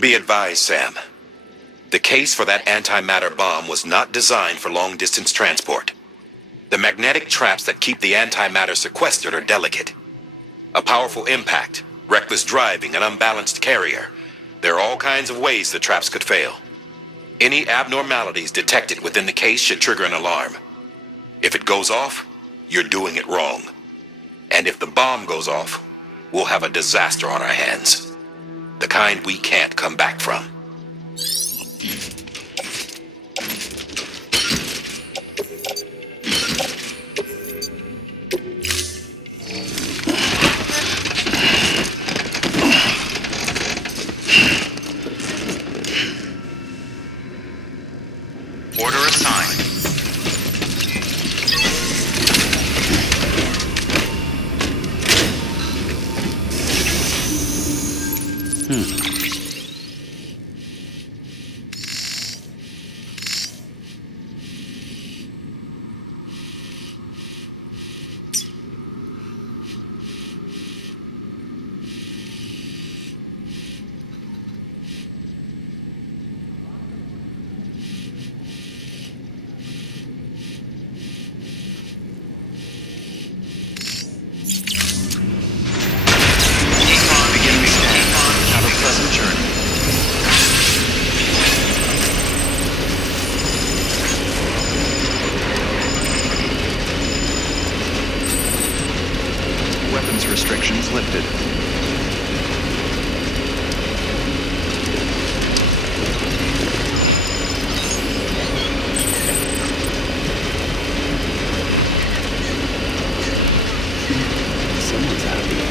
Be advised, Sam. The case for that antimatter bomb was not designed for long-distance transport. The magnetic traps that keep the antimatter sequestered are delicate. A powerful impact, reckless driving, an unbalanced carrier. There are all kinds of ways the traps could fail. Any abnormalities detected within the case should trigger an alarm. If it goes off, you're doing it wrong. And if the bomb goes off, we'll have a disaster on our hands. The kind we can't come back from. Order assigned. Restrictions lifted. Someone's out of here.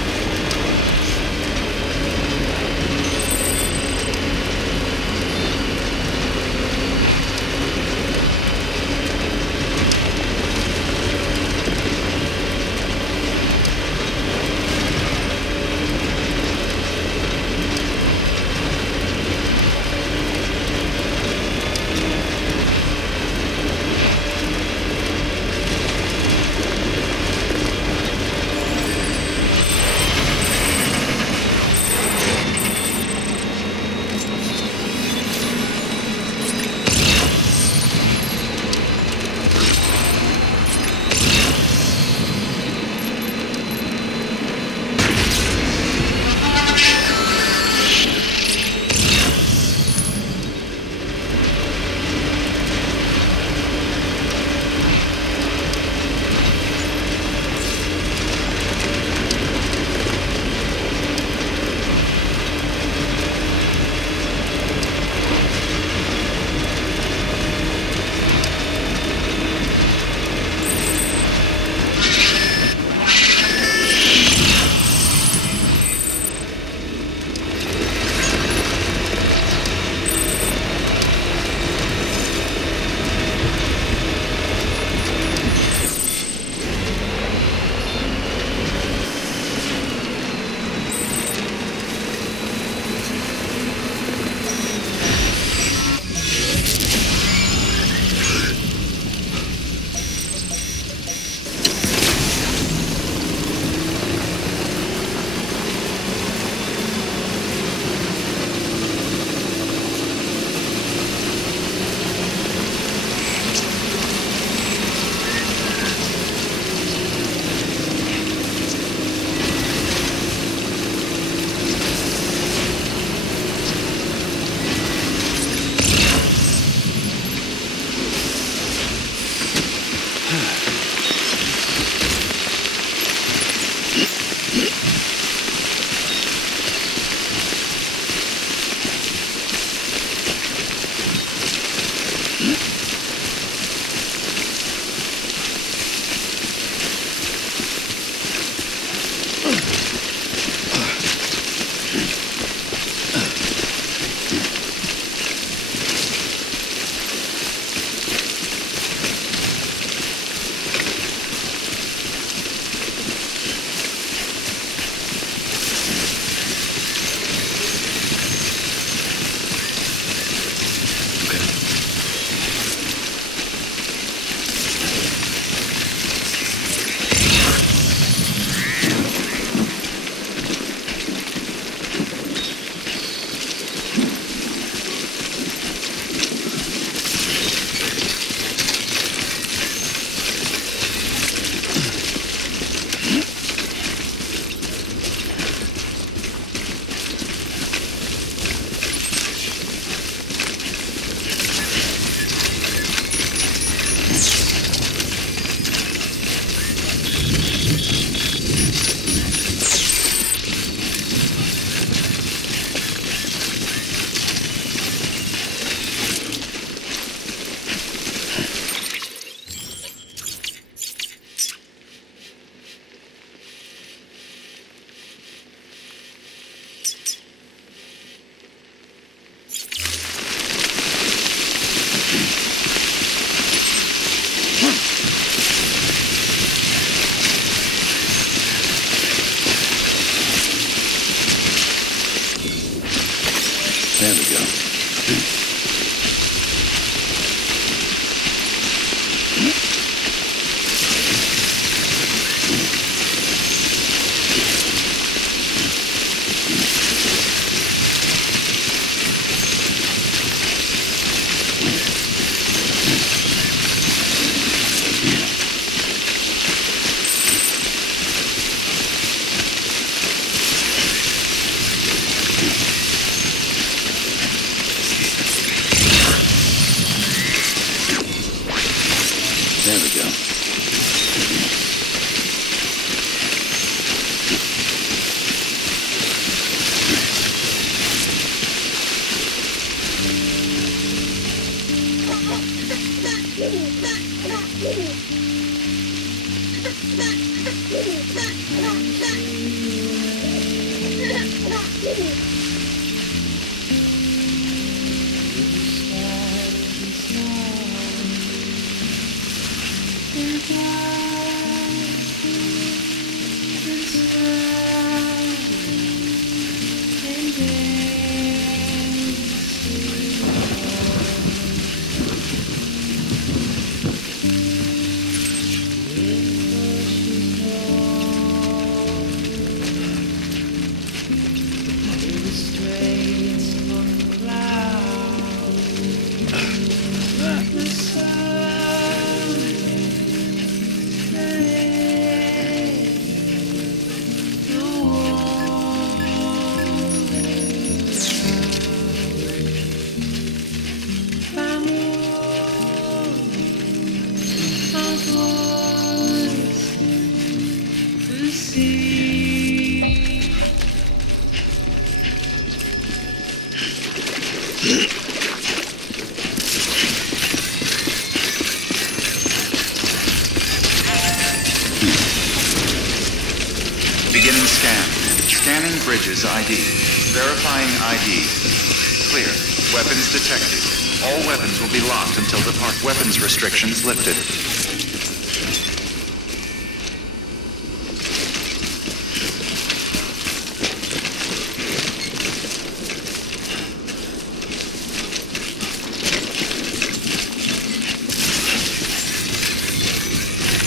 There we go. There we go. Beginning scan. Scanning bridges ID. Verifying ID. Clear. Weapons detected. All weapons will be locked until depart. Weapons restrictions lifted.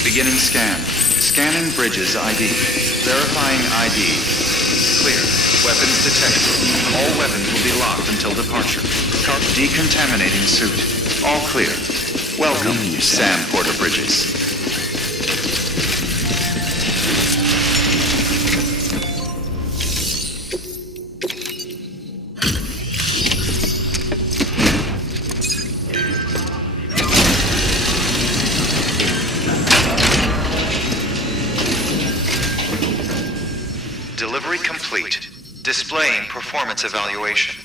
Beginning scan. Scanning bridges ID. Verifying ID. Clear. Weapons detected. All weapons will be locked until departure. Decontaminating suit. All clear. Welcome, Sam Porter Bridges. Delivery complete. Displaying performance evaluation.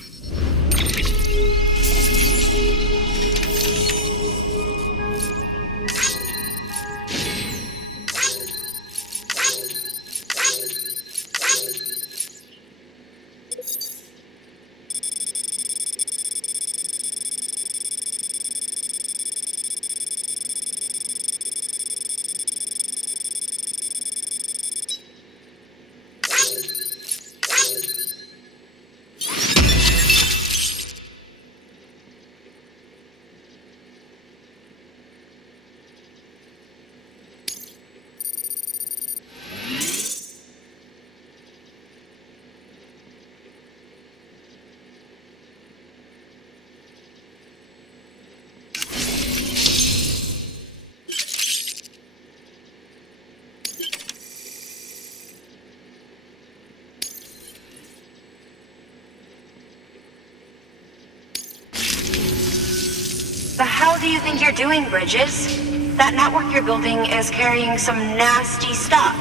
The hell do you think you're doing, Bridges? That network you're building is carrying some nasty stuff.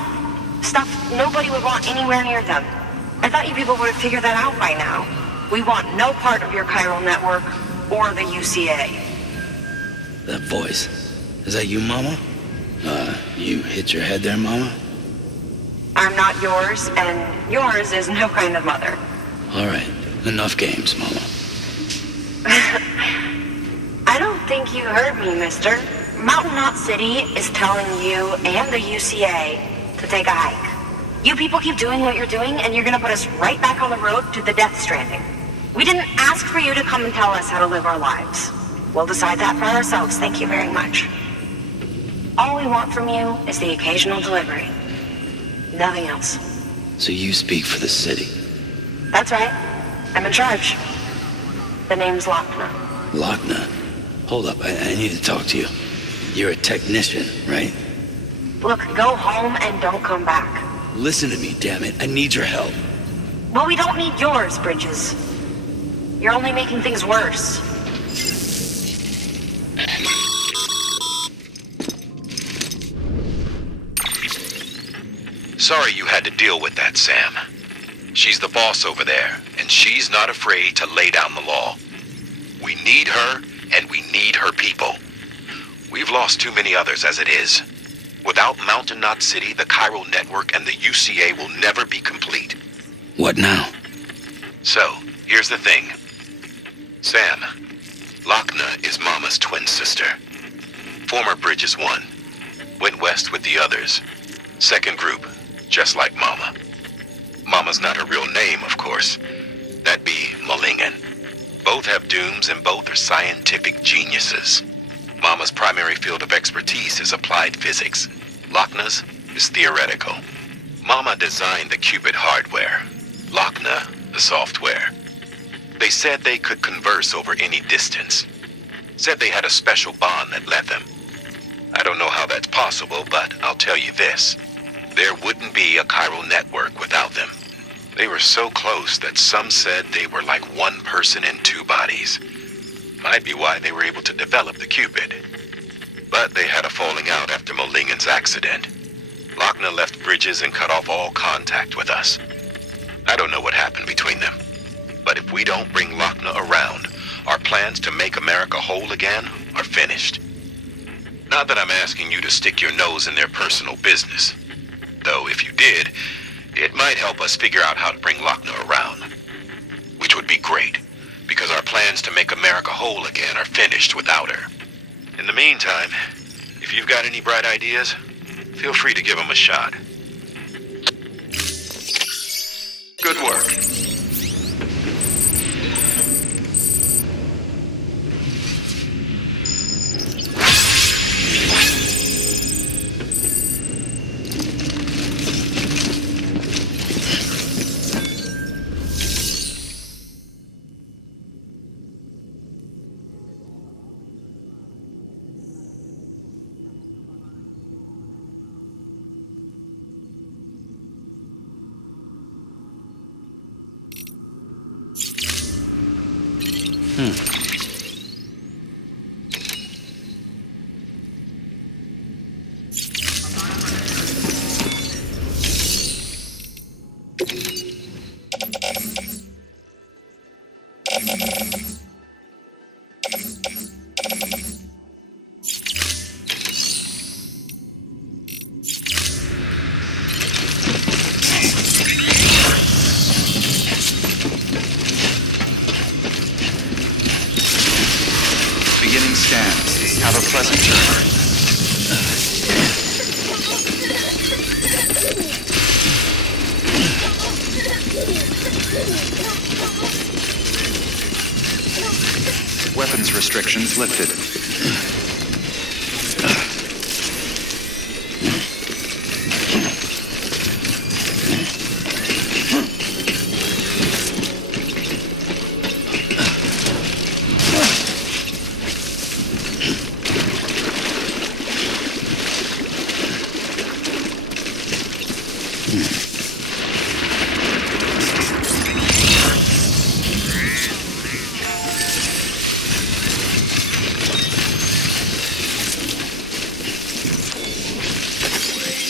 Stuff nobody would want anywhere near them. I thought you people would have figured that out by now. We want no part of your chiral network or the UCA. That voice. Is that you, Mama? You hit your head there, Mama? I'm not yours, and yours is no kind of mother. All right. Enough games, Mama. I don't think you heard me, mister. Mountain Knot City is telling you and the UCA to take a hike. You people keep doing what you're doing, and you're gonna put us right back on the road to the death stranding. We didn't ask for you to come and tell us how to live our lives. We'll decide that for ourselves, thank you very much. All we want from you is the occasional delivery. Nothing else. So you speak for the city? That's right. I'm in charge. The name's Lochner. Lochner? Hold up, I need to talk to you. You're a technician, right? Look, go home and don't come back. Listen to me, damn it. I need your help. Well, we don't need yours, Bridges. You're only making things worse. Sorry you had to deal with that, Sam. She's the boss over there, and she's not afraid to lay down the law. We need her, and we need her people. We've lost too many others as it is. Without Mountain Knot City, the Chiral Network, and the UCA will never be complete. What now? So, here's the thing. Sam, Lochner is Mama's twin sister. Former Bridges 1. Went west with the others. Second group, just like Mama. Mama's not her real name, of course. That'd be Malingen. Both have dooms and both are scientific geniuses. Mama's primary field of expertise is applied physics. Lochner's is theoretical. Mama designed the Cupid hardware. Lochner, the software. They said they could converse over any distance. Said they had a special bond that led them. I don't know how that's possible, but I'll tell you this. There wouldn't be a chiral network without them. They were so close that some said they were like one person in two bodies. Might be why they were able to develop the Cupid. But they had a falling out after Malingen's accident. Lochner left Bridges and cut off all contact with us. I don't know what happened between them. But if we don't bring Lochner around, our plans to make America whole again are finished. Not that I'm asking you to stick your nose in their personal business. Though if you did, it might help us figure out how to bring Lochner around. Which would be great, because our plans to make America whole again are finished without her. In the meantime, if you've got any bright ideas, feel free to give them a shot. Good work. Beginning scan. Have a pleasant journey. Weapons restrictions lifted.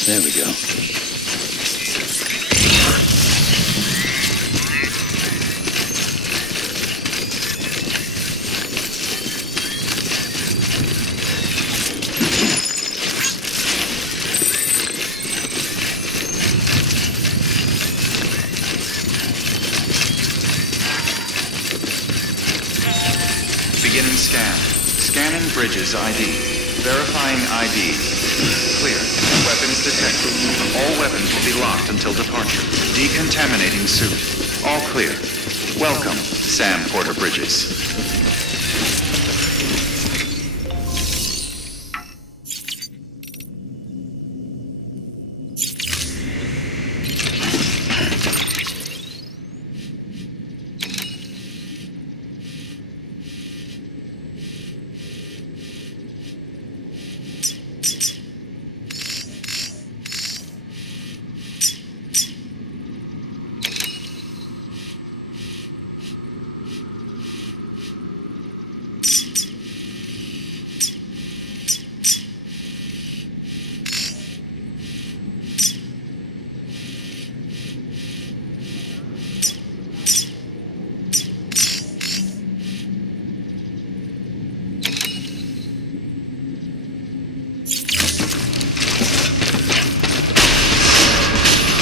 There we go. Beginning scan. Scanning Bridges ID. Verifying ID. Clear. Weapons detected. All weapons will be locked until departure. Decontaminating suit. All clear. Welcome, Sam Porter Bridges.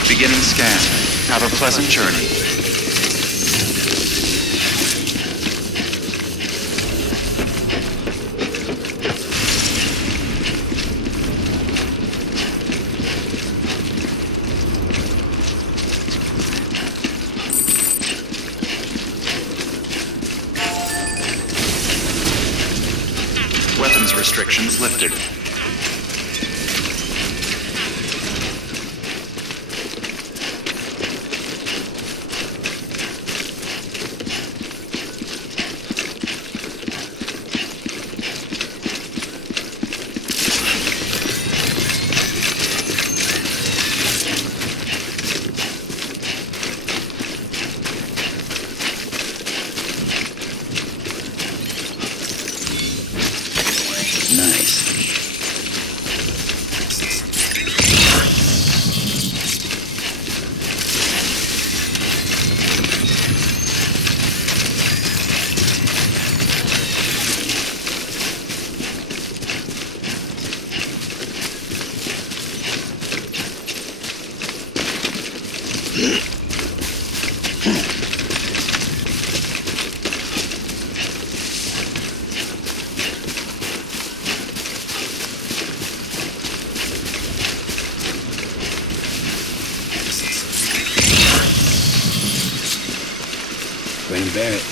Beginning scan. Have a pleasant journey. Weapons restrictions lifted. Nice. Bring Barrett.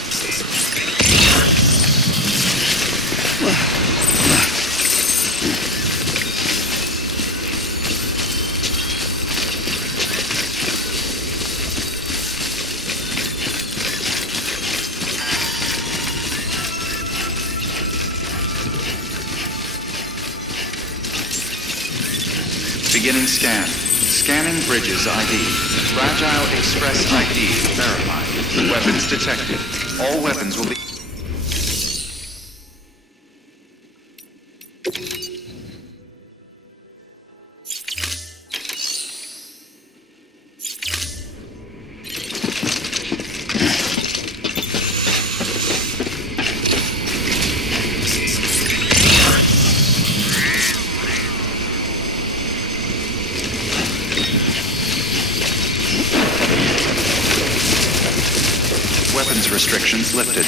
Beginning scan. Scanning Bridges ID. Fragile Express ID verified. Weapons detected. All weapons will be... Weapons restrictions lifted.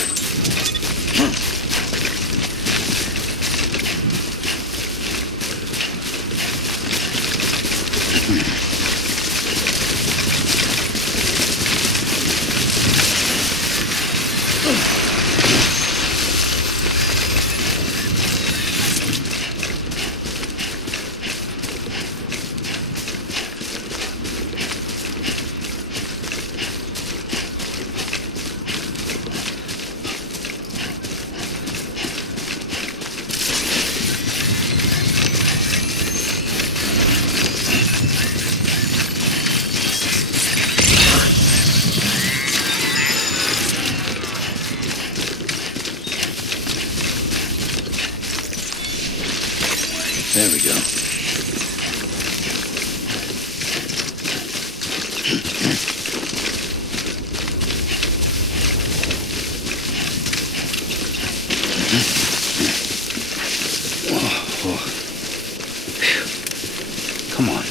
There we go. Come on.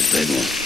a big one.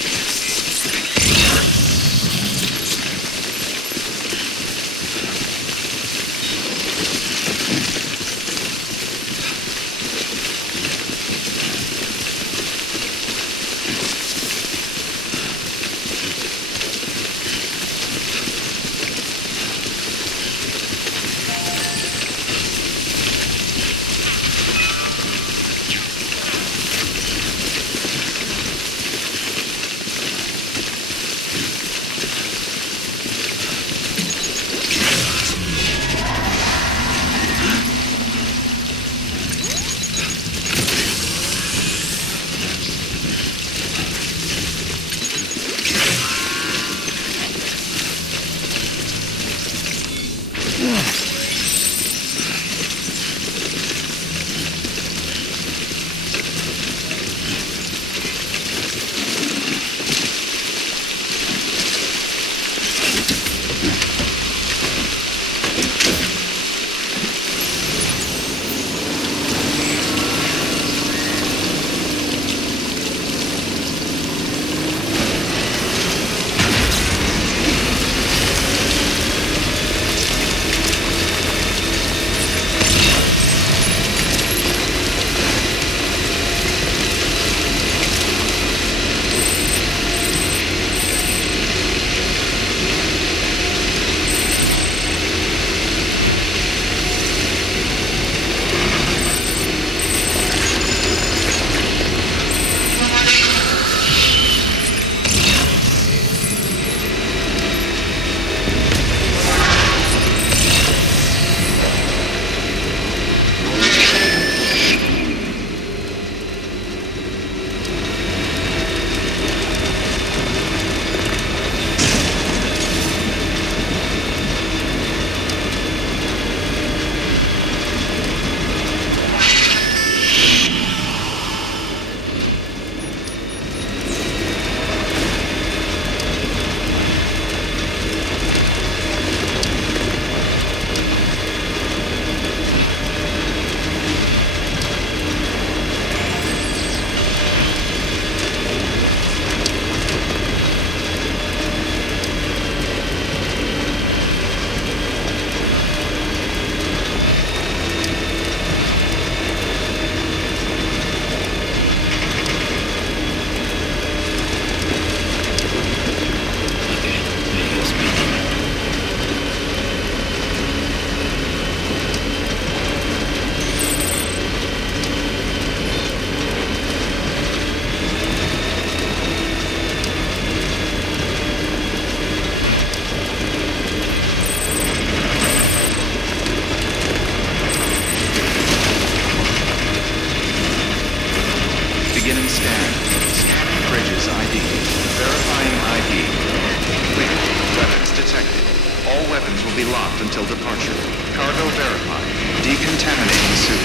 until departure. Cargo verified. Decontaminating suit.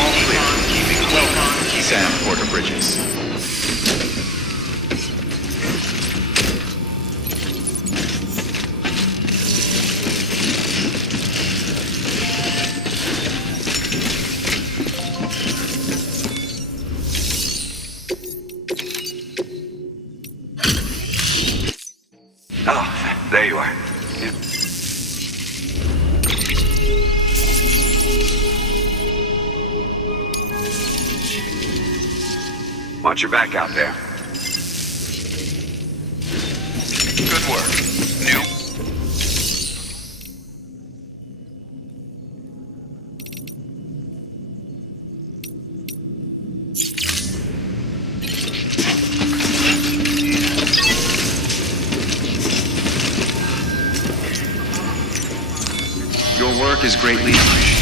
All clear. Welcome, Sam Porter Bridges. Oh, there you are. Watch your back out there. Good work. New. Your work is greatly appreciated.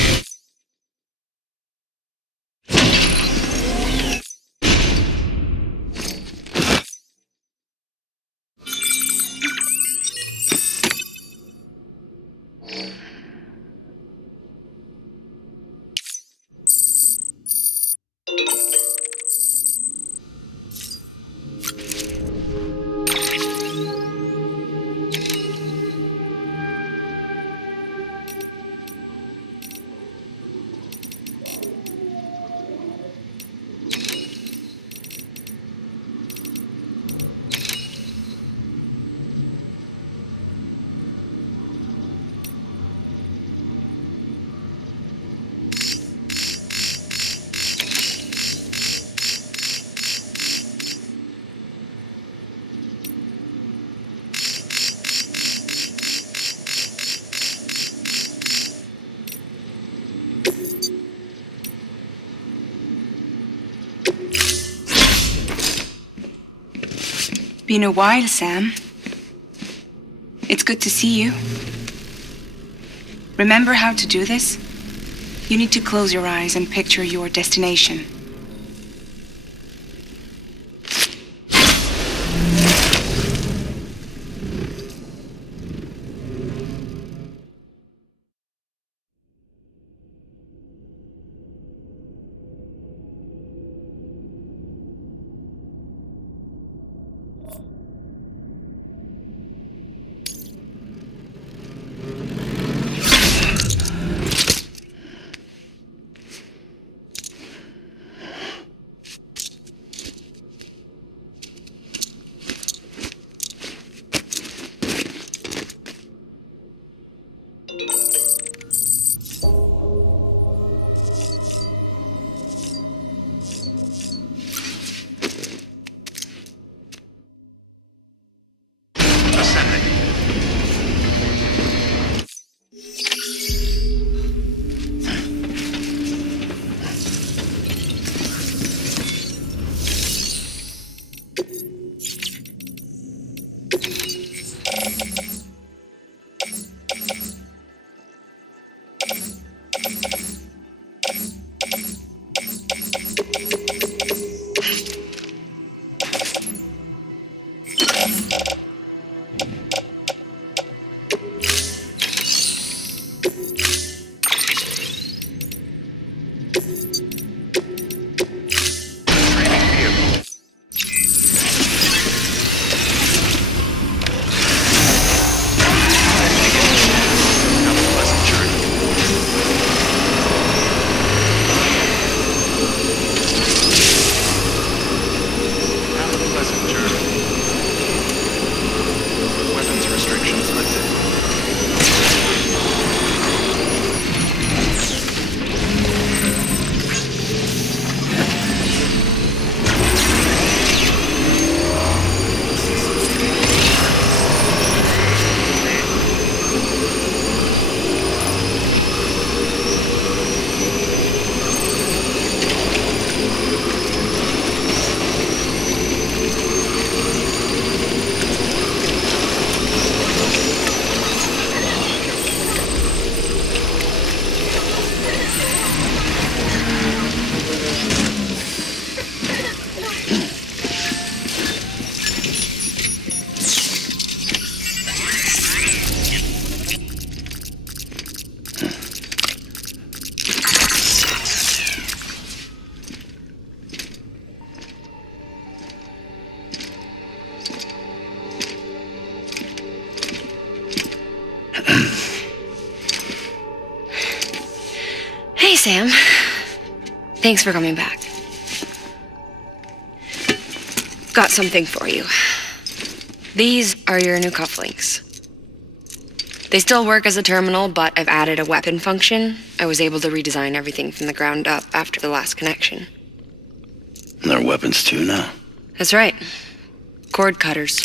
Been a while, Sam. It's good to see you. Remember how to do this? You need to close your eyes and picture your destination. Hey, Sam. Thanks for coming back. Got something for you. These are your new cufflinks. They still work as a terminal, but I've added a weapon function. I was able to redesign everything from the ground up after the last connection. And they're weapons too now. That's right. Cord cutters.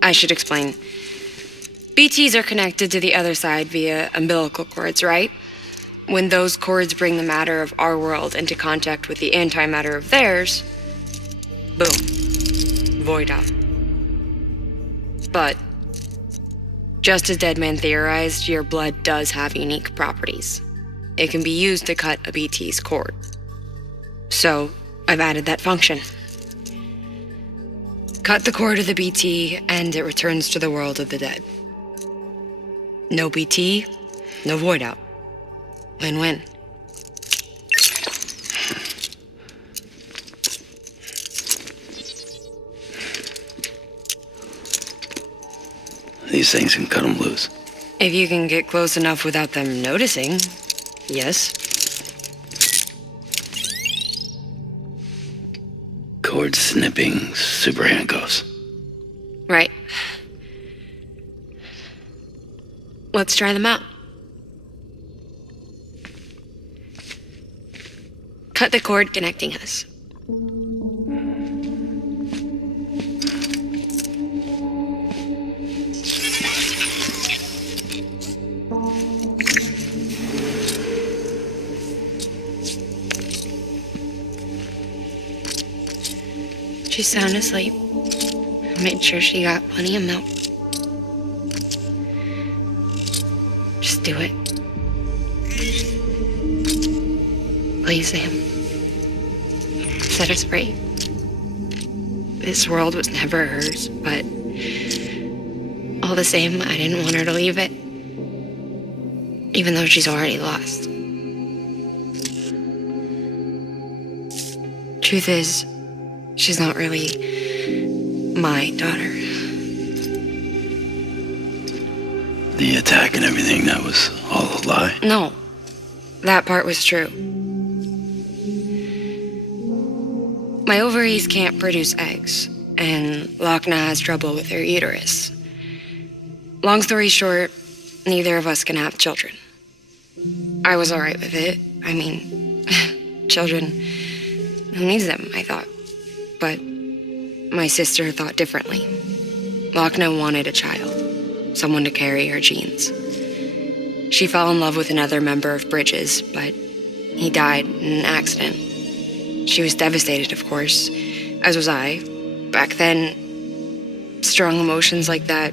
I should explain. BTs are connected to the other side via umbilical cords, right? When those cords bring the matter of our world into contact with the antimatter of theirs, boom, void out. But, just as Deadman theorized, your blood does have unique properties. It can be used to cut a BT's cord. So, I've added that function. Cut the cord of the BT, and it returns to the world of the dead. No BT, no void out. Win-win. These things can cut them loose. If you can get close enough without them noticing, yes. Cord snipping super handcuffs. Right. Let's try them out. Cut the cord connecting us. She's sound asleep. I made sure she got plenty of milk. Just do it. Please, Sam. Set us free. This world was never hers, but all the same, I didn't want her to leave it. Even though she's already lost. Truth is, she's not really my daughter. The attack and everything, that was all a lie? No, that part was true. My ovaries can't produce eggs, and Lochna has trouble with her uterus. Long story short, neither of us can have children. I was alright with it. I mean, children, who needs them, I thought. But my sister thought differently. Lochna wanted a child, someone to carry her genes. She fell in love with another member of Bridges, but he died in an accident. She was devastated, of course, as was I. Back then, strong emotions like that,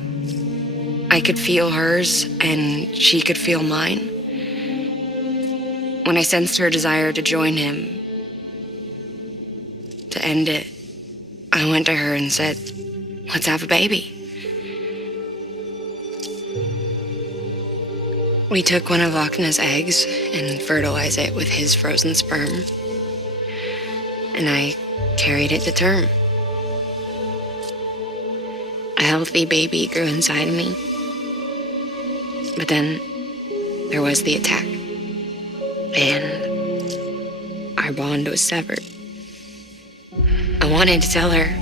I could feel hers, and she could feel mine. When I sensed her desire to join him, to end it, I went to her and said, let's have a baby. We took one of Lochna's eggs and fertilized it with his frozen sperm. And I carried it to term. A healthy baby grew inside of me. But then there was the attack. And our bond was severed. I wanted to tell her.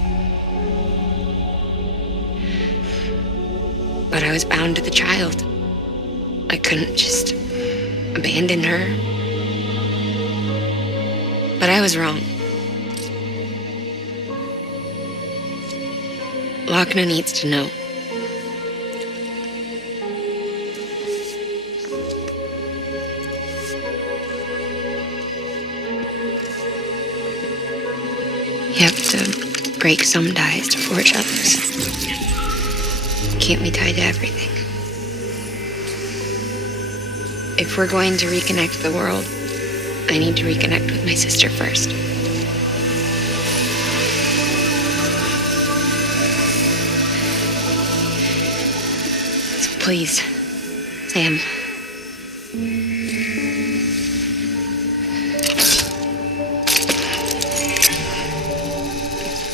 But I was bound to the child. I couldn't just abandon her. But I was wrong. Lochna needs to know. You have to break some ties to forge others. Can't be tied to everything. If we're going to reconnect the world, I need to reconnect with my sister first. So please, Sam.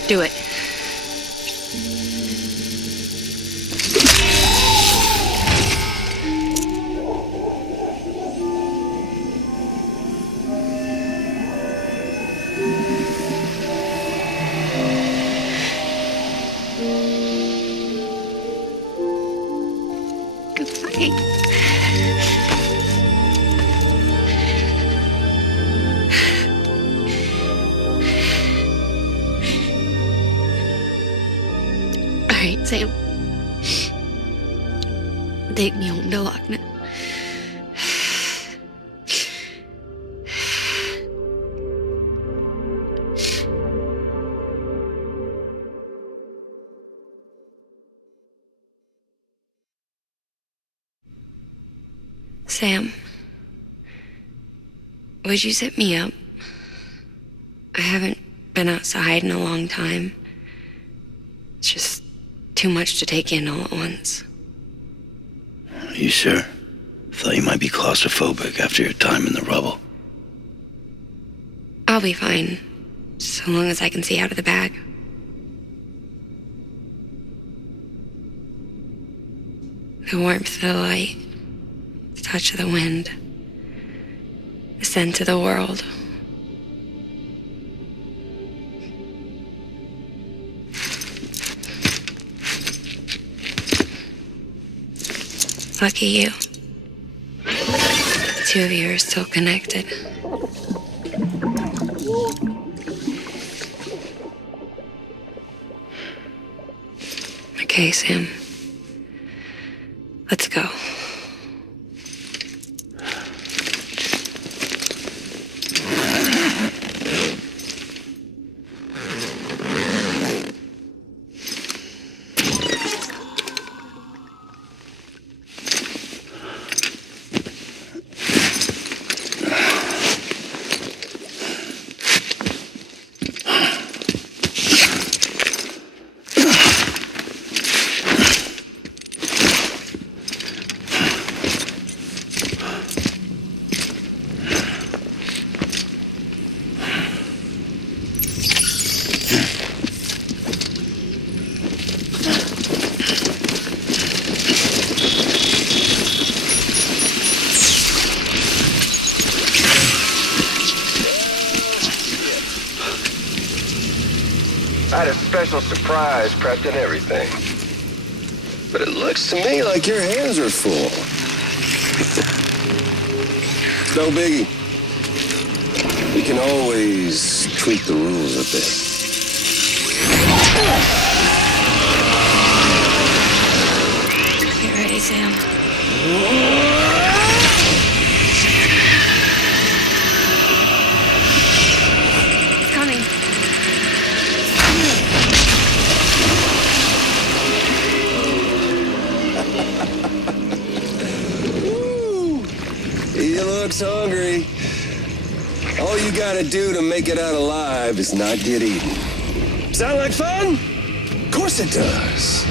Do it. Alright, Sam. Take me home to Lochna. Sam, would you sit me up? I haven't been outside in a long time. It's just too much to take in all at once. Are you sure? Thought you might be claustrophobic after your time in the rubble. I'll be fine, so long as I can see out of the bag. The warmth of the light, the touch of the wind, the scent of the world. Lucky you. The two of you are still connected. Okay, Sam. Let's go. had a special surprise prepped and everything. But it looks to me like your hands are full. It's no biggie. We can always tweak the rules a bit. Get ready, Sam. It's coming. He looks hungry. All you gotta do to make it out alive is not get eaten. Sound like fun? Of course it does.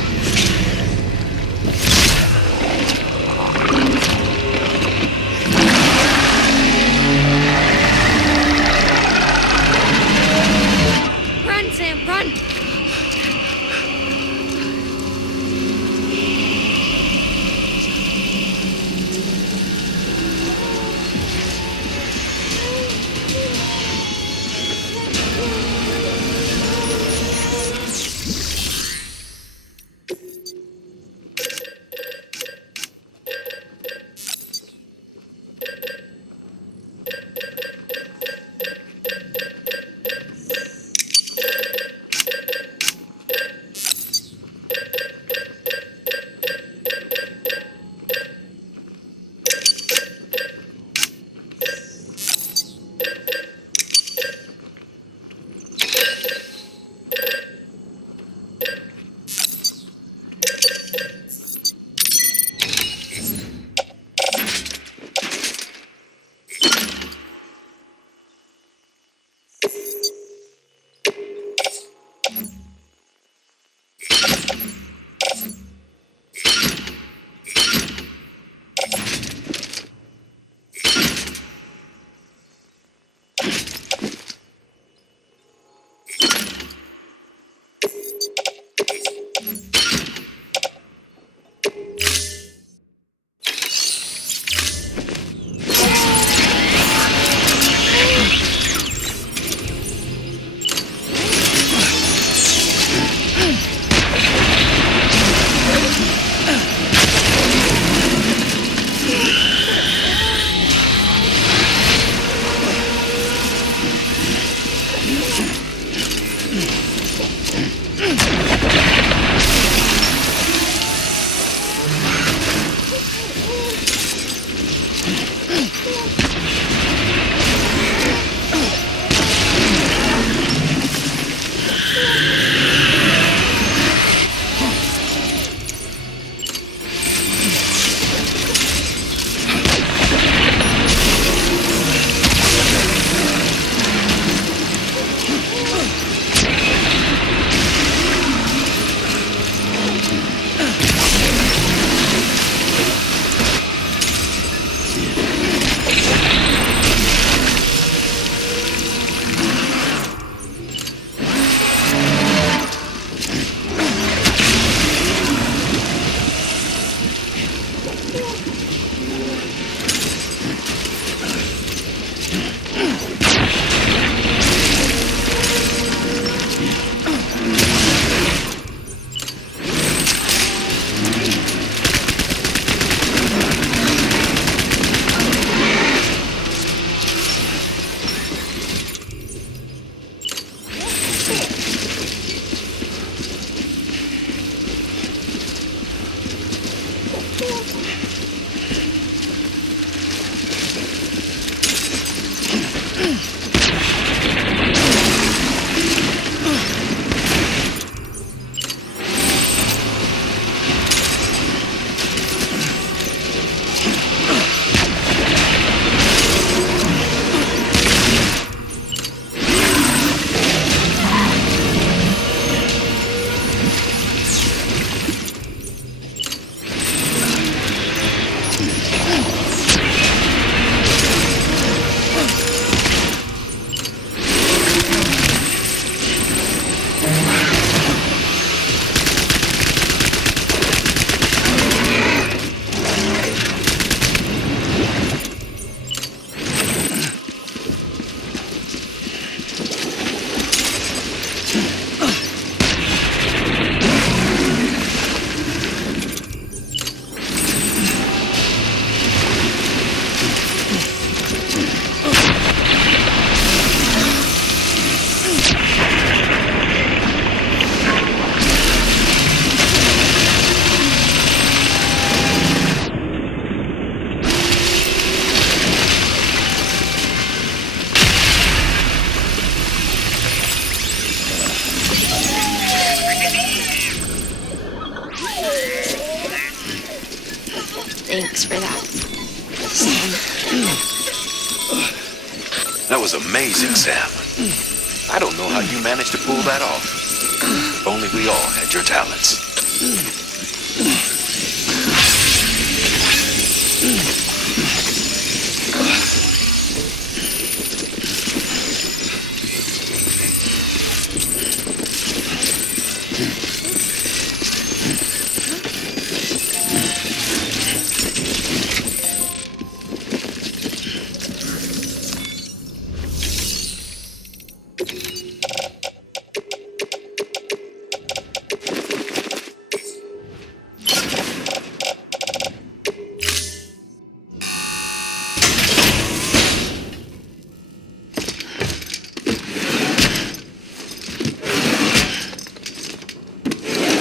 Run, Sam, run! Thanks for that, Sam. That was amazing, Sam. I don't know how you managed to pull that off. If only we all had your talents.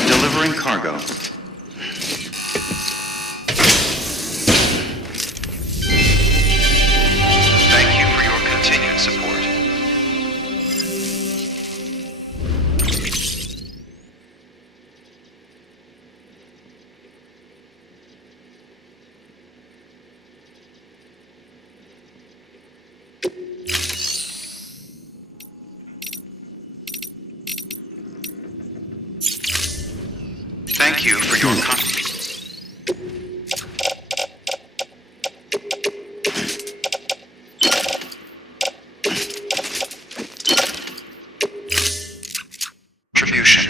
Delivering cargo. Thank you for your continued support. Thank you for your contribution.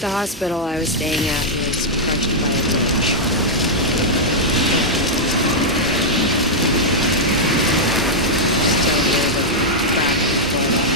The hospital I was staying at was crushed by a ditch. Still hear the crack of blood off.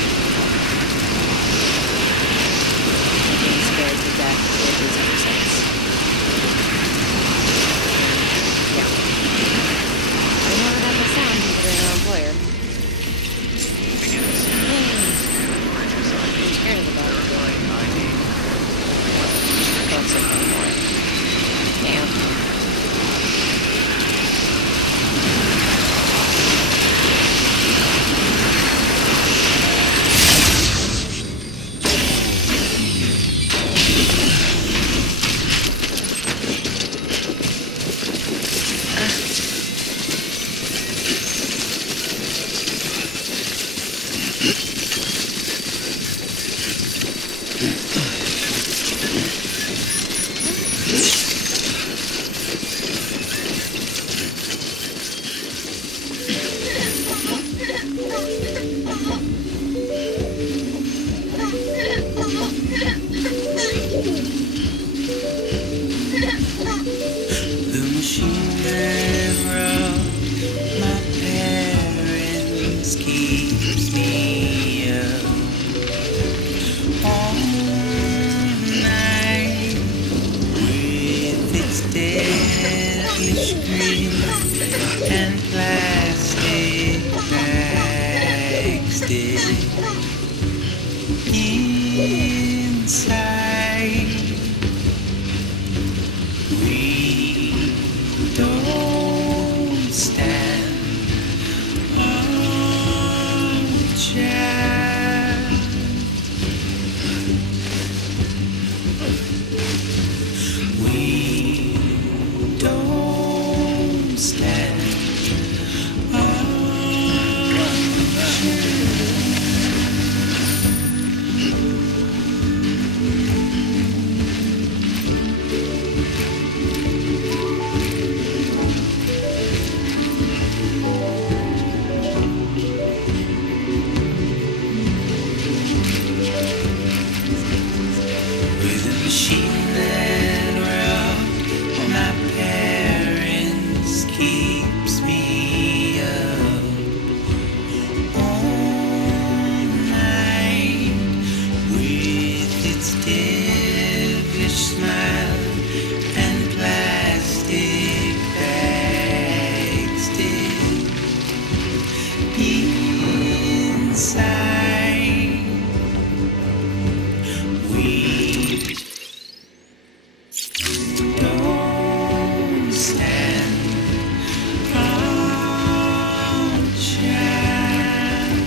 its devilish grin and plastic bags did inside. We don't stand a chance. We don't stand a with a machine that rocked my parents keeps me up all night with its devilish smile and plastic bags did inside. We don't stand a chance.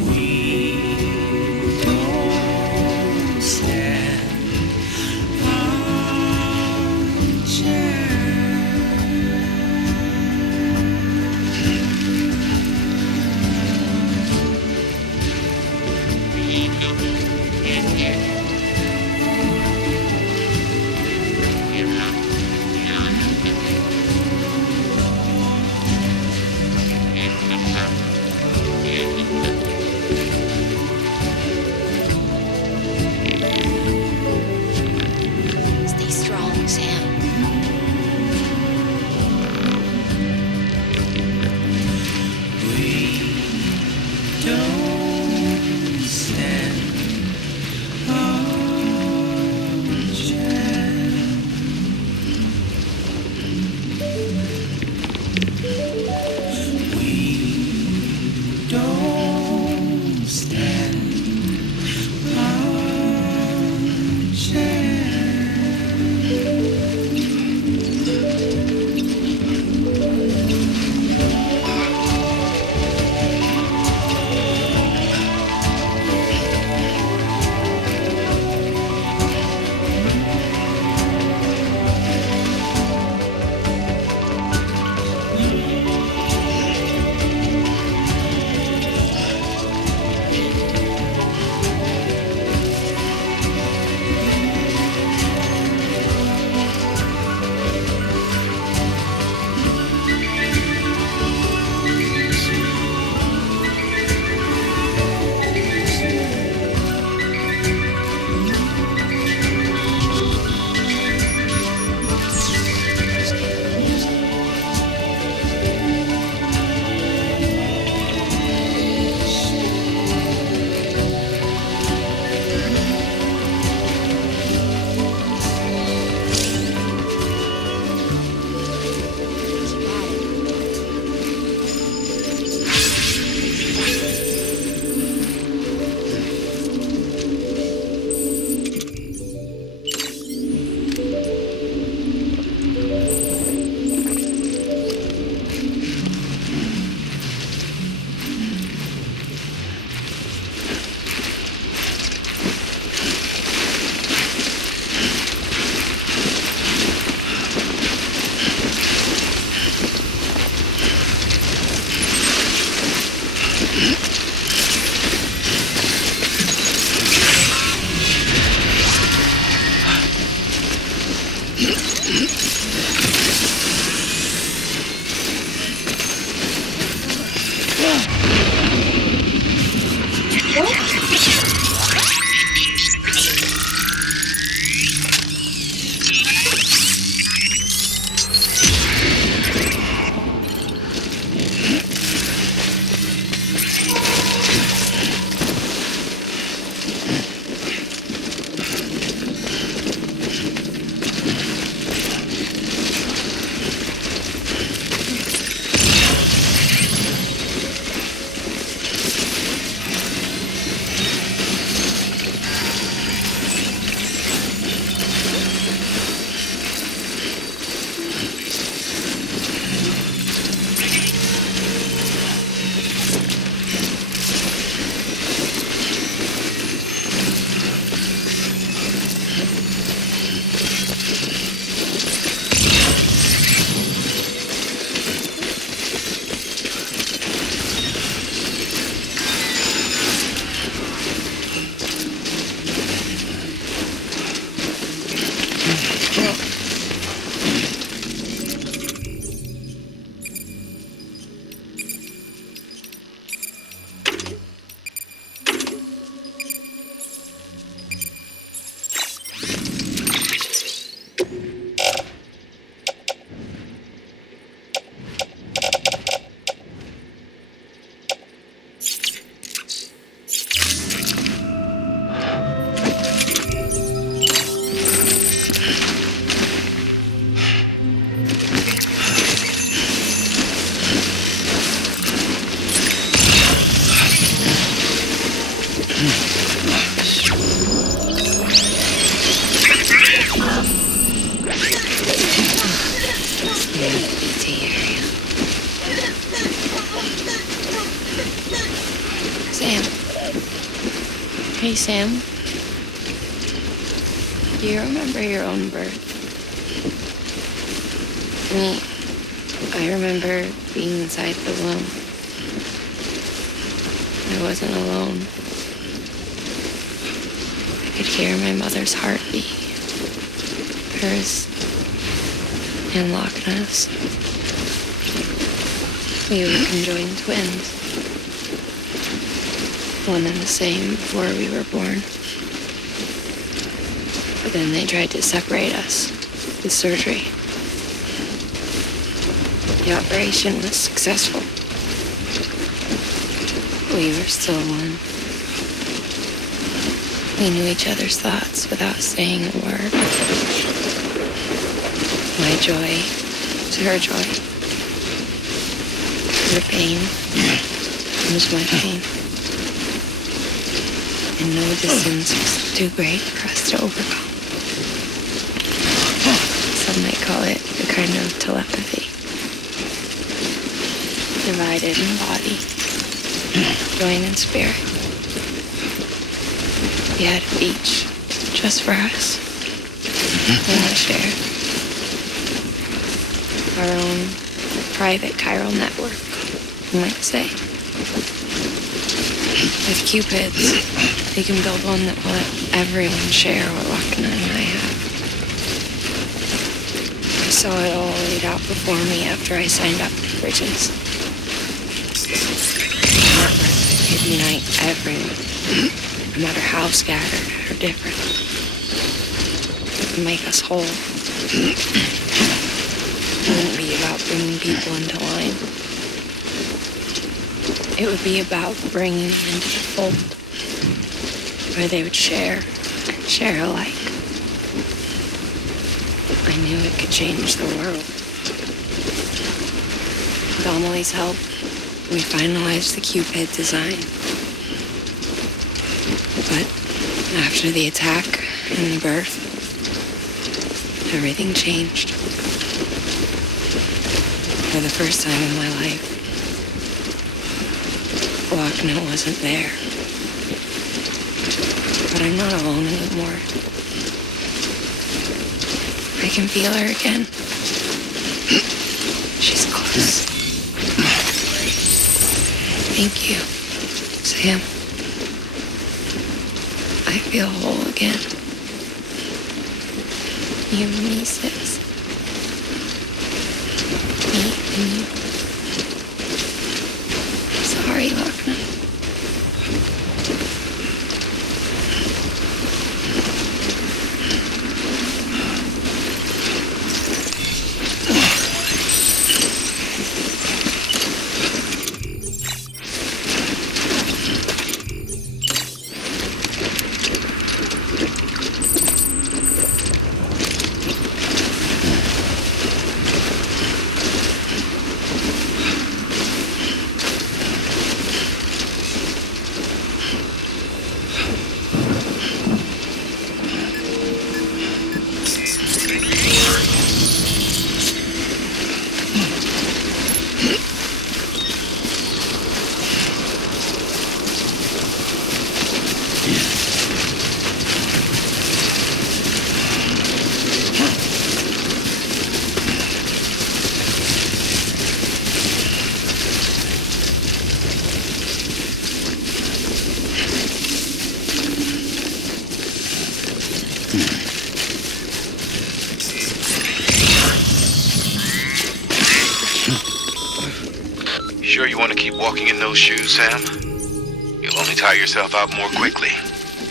We don't stand a Stay strong, Sam. We don't stand a chance. We don't stand a Sam, do you remember your own birth? I remember being inside the womb. I wasn't alone. I could hear my mother's heartbeat. Hers and Loch Ness. We were conjoined twins. One and the same before we were born. But then they tried to separate us with surgery. The operation was successful. We were still one. We knew each other's thoughts without saying a word. My joy was her joy. Her pain was my pain. And no distance was too great for us to overcome. Some might call it a kind of telepathy. Divided in body, joined in spirit. We had a beach just for us. And we shared our own private chiral network, you might say. With Cupids, we can build one that will let everyone share what Lochna and I have. I saw it all laid out before me after I signed up for Bridges. A network that could unite everyone, no matter how scattered or different. It would make us whole. It wouldn't be about bringing people into line. It would be about bringing them into the fold, where they would share and share alike. I knew it could change the world. With Amelie's help, we finalized the Cupid design. But after the attack and the birth, everything changed. For the first time in my life, Lochna wasn't there. But I'm not alone anymore. I can feel her again. She's close. Thank you, Sam. I feel whole again. You and me, sis. Me and you. Sorry, Lochna. Sure you want to keep walking in those shoes, Sam? You'll only tire yourself out more quickly.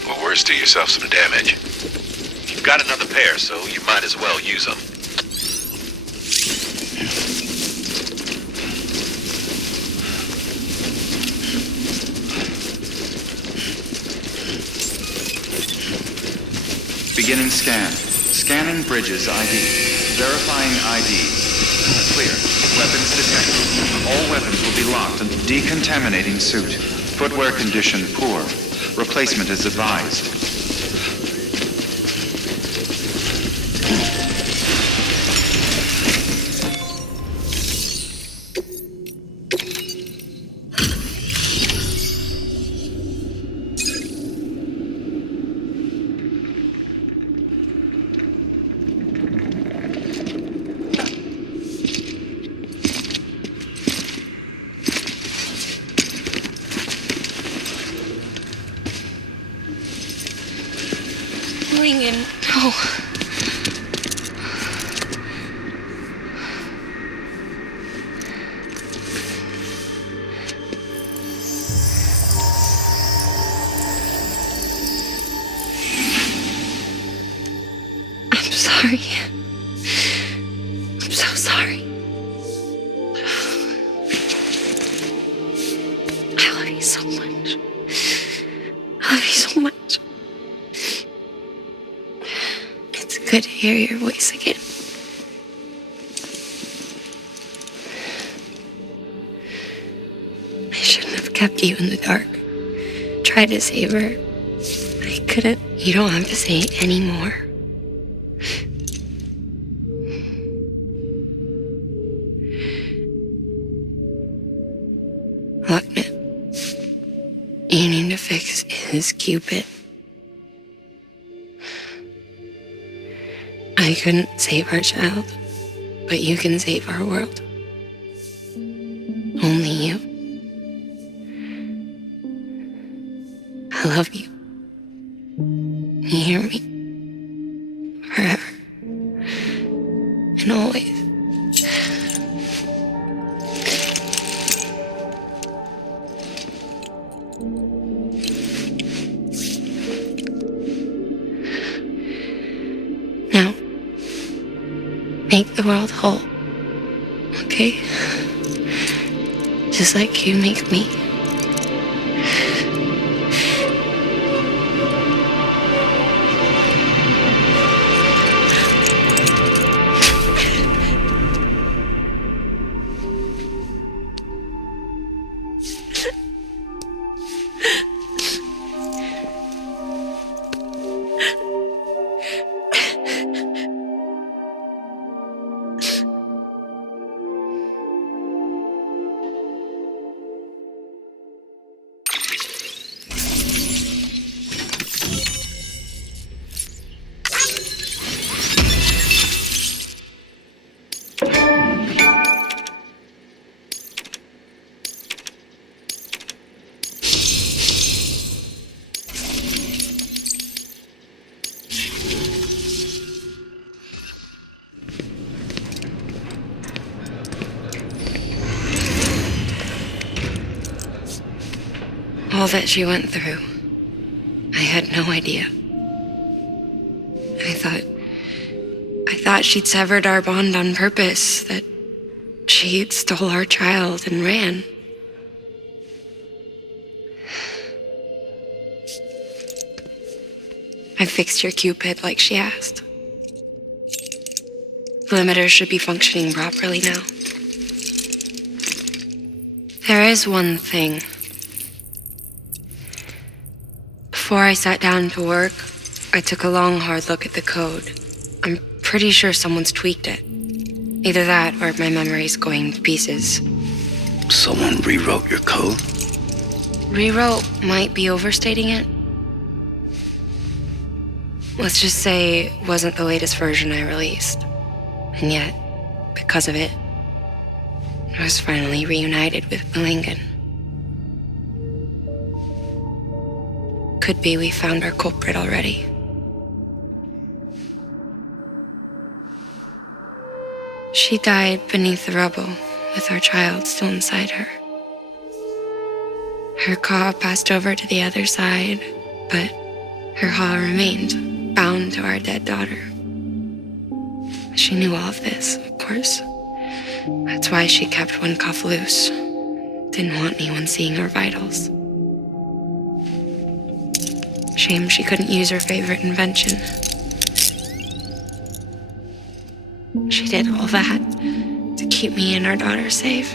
Or worse, do yourself some damage. You've got another pair, so you might as well use them. Beginning scan. Scanning Bridges ID. Verifying ID. Clear. Weapons detected. All weapons will be locked and decontaminating suit. Footwear condition poor. Replacement is advised. Lincoln, no. I'm sorry. I'm so sorry. I love you so much. I love you so much. It's good to hear your voice again. I shouldn't have kept you in the dark. Tried to save her. I couldn't. You don't have to say it anymore. Look, you need to fix his Cupid. I couldn't save our child, but you can save our world. Only you. I love you. You hear me? Forever. And always. Now, make the world whole. Okay? Just like you make me. All that she went through, I had no idea. I thought she'd severed our bond on purpose, that she stole our child and ran. I fixed your Cupid like she asked. The limiter should be functioning properly now. There is one thing. Before I sat down to work, I took a long, hard look at the code. I'm pretty sure someone's tweaked it. Either that or my memory's going to pieces. Someone rewrote your code? Rewrote might be overstating it. Let's just say it wasn't the latest version I released. And yet, because of it, I was finally reunited with Lincoln. Could be we found our culprit already. She died beneath the rubble, with our child still inside her. Her caw passed over to the other side, but her haw remained, bound to our dead daughter. She knew all of this, of course. That's why she kept one cuff loose. Didn't want anyone seeing her vitals. Shame she couldn't use her favorite invention. She did all that to keep me and our daughter safe.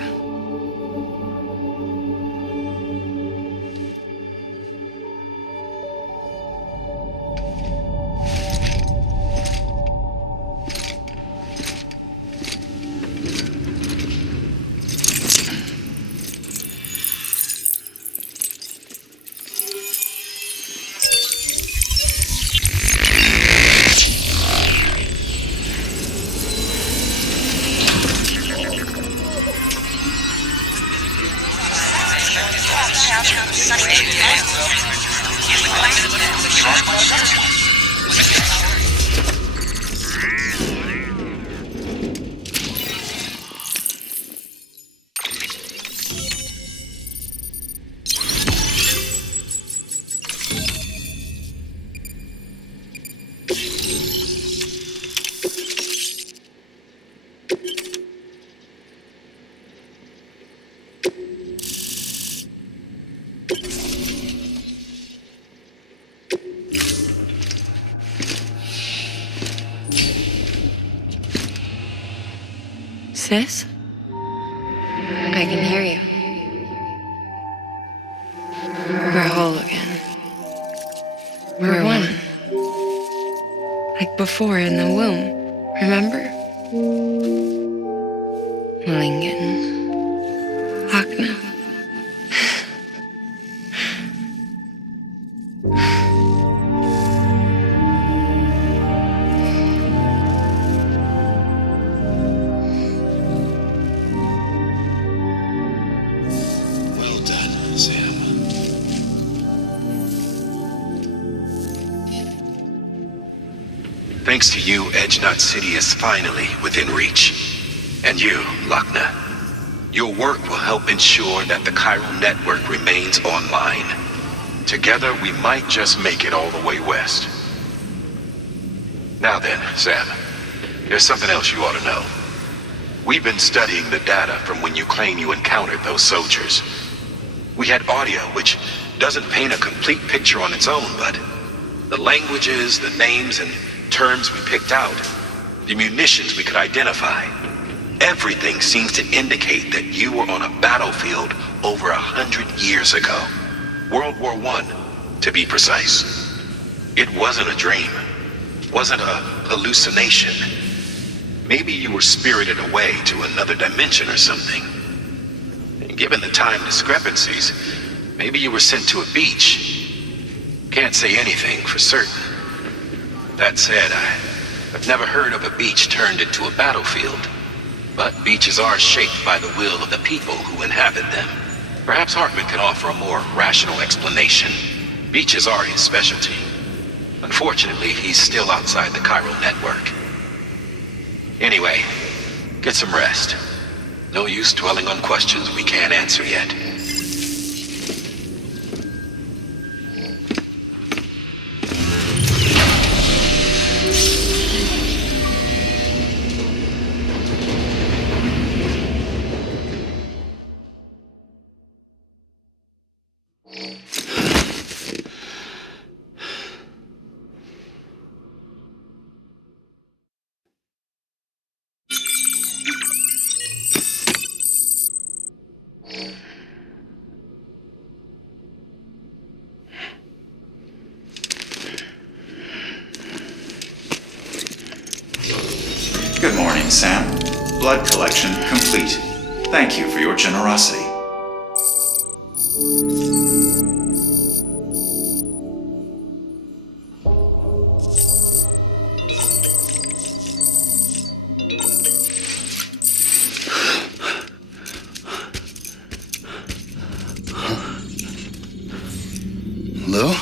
Sunny Sis? I can hear you. We're whole again. We're one. Like before in the womb, remember? Lingen. Lochna. Well done, Sam. Thanks to you, Edgenut City is finally within reach. And you, Lochna. Your work will help ensure that the chiral network remains online. Together, we might just make it all the way west. Now then, Sam, there's something else you ought to know. We've been studying the data from when you claim you encountered those soldiers. We had audio, which doesn't paint a complete picture on its own, but the languages, the names, and terms we picked out, the munitions we could identify, everything seems to indicate that you were on a battlefield over 100 years ago. World War I, to be precise. It wasn't a dream. Wasn't a hallucination. Maybe you were spirited away to another dimension or something. And given the time discrepancies, maybe you were sent to a beach. Can't say anything for certain. That said, I've never heard of a beach turned into a battlefield. But beaches are shaped by the will of the people who inhabit them. Perhaps Hartman can offer a more rational explanation. Beaches are his specialty. Unfortunately, he's still outside the chiral network. Anyway, get some rest. No use dwelling on questions we can't answer yet. Good morning, Sam. Blood collection complete. Thank you for your generosity. Lou?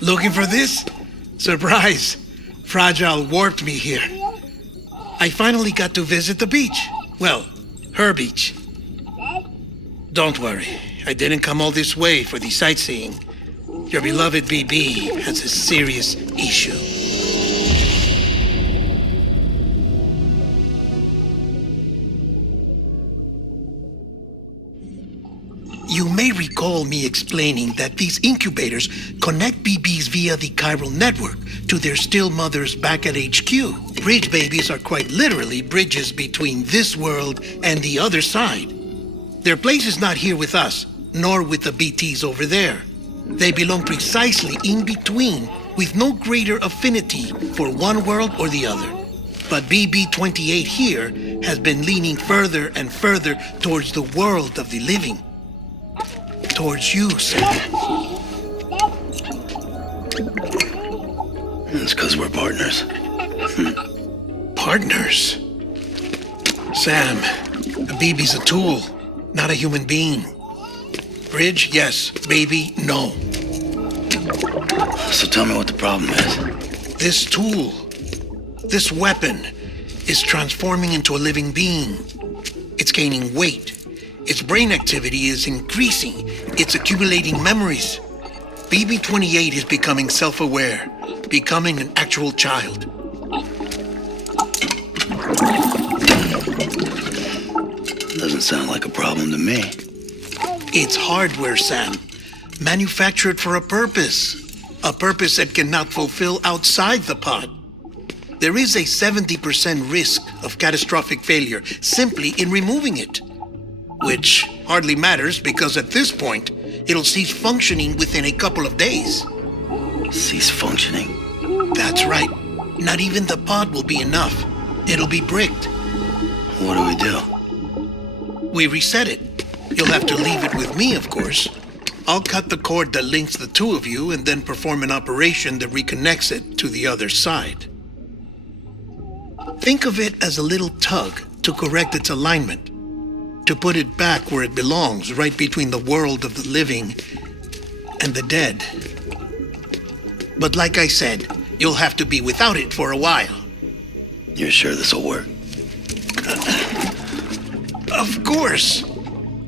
Looking for this? Surprise! Fragile warped me here. I finally got to visit the beach. Well, her beach. Don't worry, I didn't come all this way for the sightseeing. Your beloved BB has a serious issue. You may recall me explaining that these incubators connect BBs via the chiral network to their still mothers back at HQ. Bridge babies are quite literally bridges between this world and the other side. Their place is not here with us, nor with the BTs over there. They belong precisely in between, with no greater affinity for one world or the other. But BB-28 here has been leaning further and further towards the world of the living. Towards you, Sam. It's because we're partners. Partners? Sam, a baby's a tool, not a human being. Bridge, yes. Baby, no. So tell me what the problem is. This tool, this weapon, is transforming into a living being. It's gaining weight. Its brain activity is increasing. It's accumulating memories. BB-28 is becoming self-aware, becoming an actual child. Doesn't sound like a problem to me. It's hardware, Sam. Manufactured for a purpose. A purpose it cannot fulfill outside the pod. There is a 70% risk of catastrophic failure simply in removing it. Which hardly matters because at this point, it'll cease functioning within a couple of days. Cease functioning? That's right. Not even the pod will be enough. It'll be bricked. What do we do? We reset it. You'll have to leave it with me, of course. I'll cut the cord that links the two of you and then perform an operation that reconnects it to the other side. Think of it as a little tug to correct its alignment, to put it back where it belongs, right between the world of the living and the dead. But like I said, you'll have to be without it for a while. You're sure this'll work? Of course.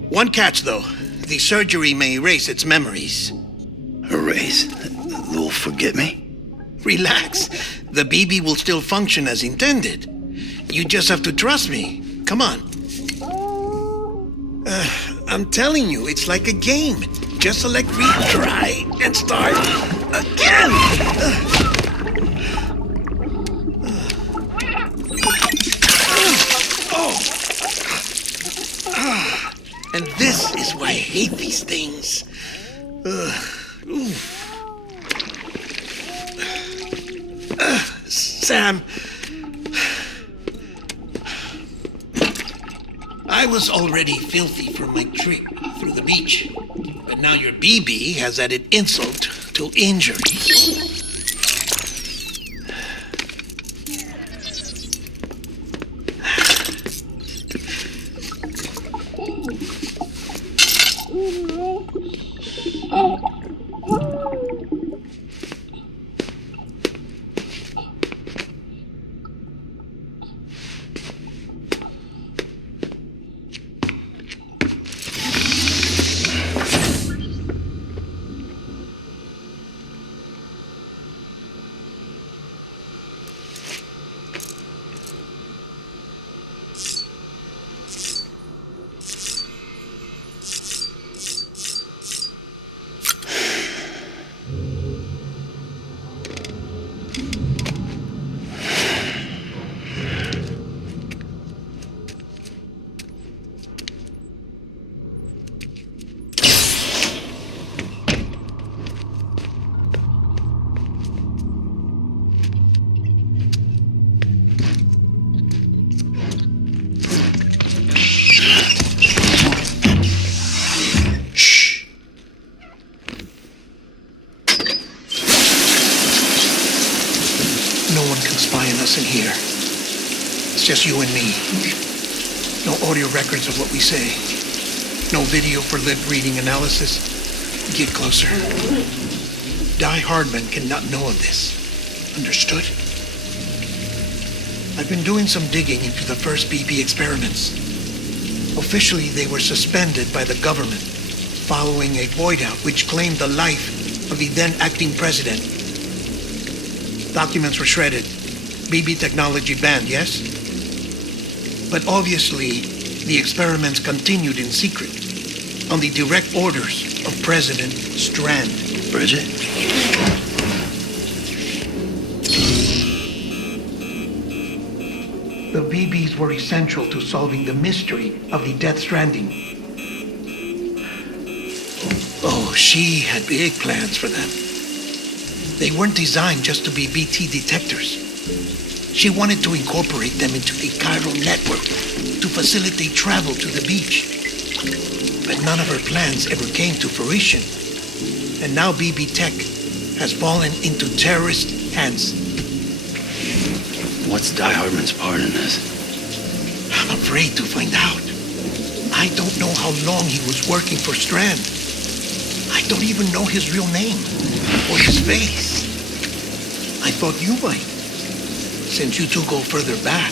One catch, though. The surgery may erase its memories. Erase? They'll forget me? Relax. The BB will still function as intended. You just have to trust me. Come on. I'm telling you, it's like a game. Just select retry and start again. And this is why I hate these things. Sam, I was already filthy from my trip through the beach, but now your BB has added insult to injury. In here. It's just you and me. No audio records of what we say. No video for lip reading analysis. Get closer. Die Hardman cannot know of this. Understood? I've been doing some digging into the first BB experiments. Officially, they were suspended by the government following a void out which claimed the life of the then acting president. Documents were shredded. BB technology banned, yes? But obviously, the experiments continued in secret, on the direct orders of President Strand. Bridget? The BBs were essential to solving the mystery of the Death Stranding. Oh, she had big plans for them. They weren't designed just to be BT detectors. She wanted to incorporate them into the chiral network to facilitate travel to the beach. But none of her plans ever came to fruition. And now BB Tech has fallen into terrorist hands. What's Die Hardman's part in this? I'm afraid to find out. I don't know how long he was working for Strand. I don't even know his real name or his face. I thought you might. Since you two go further back.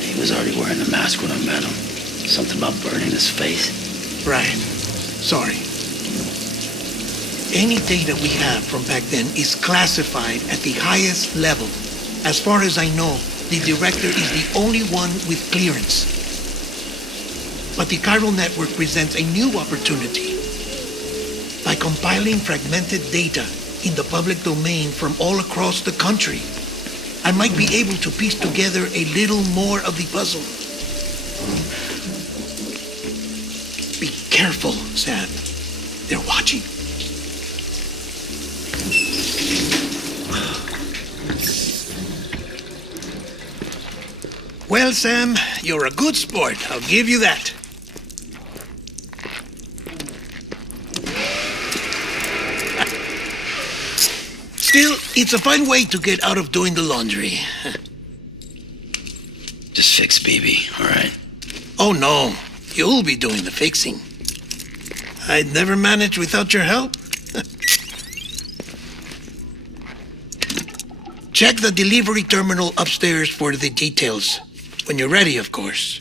He was already wearing a mask when I met him. Something about burning his face. Right. Sorry. Any data we have from back then is classified at the highest level. As far as I know, the director is the only one with clearance. But the chiral network presents a new opportunity. by compiling fragmented data in the public domain from all across the country, I might be able to piece together a little more of the puzzle. Be careful, Sam. They're watching. Well, Sam, you're a good sport. I'll give you that. Still, it's a fine way to get out of doing the laundry. Just fix BB, all right? Oh, no. You'll be doing the fixing. I'd never manage without your help. Check the delivery terminal upstairs for the details. When you're ready, of course.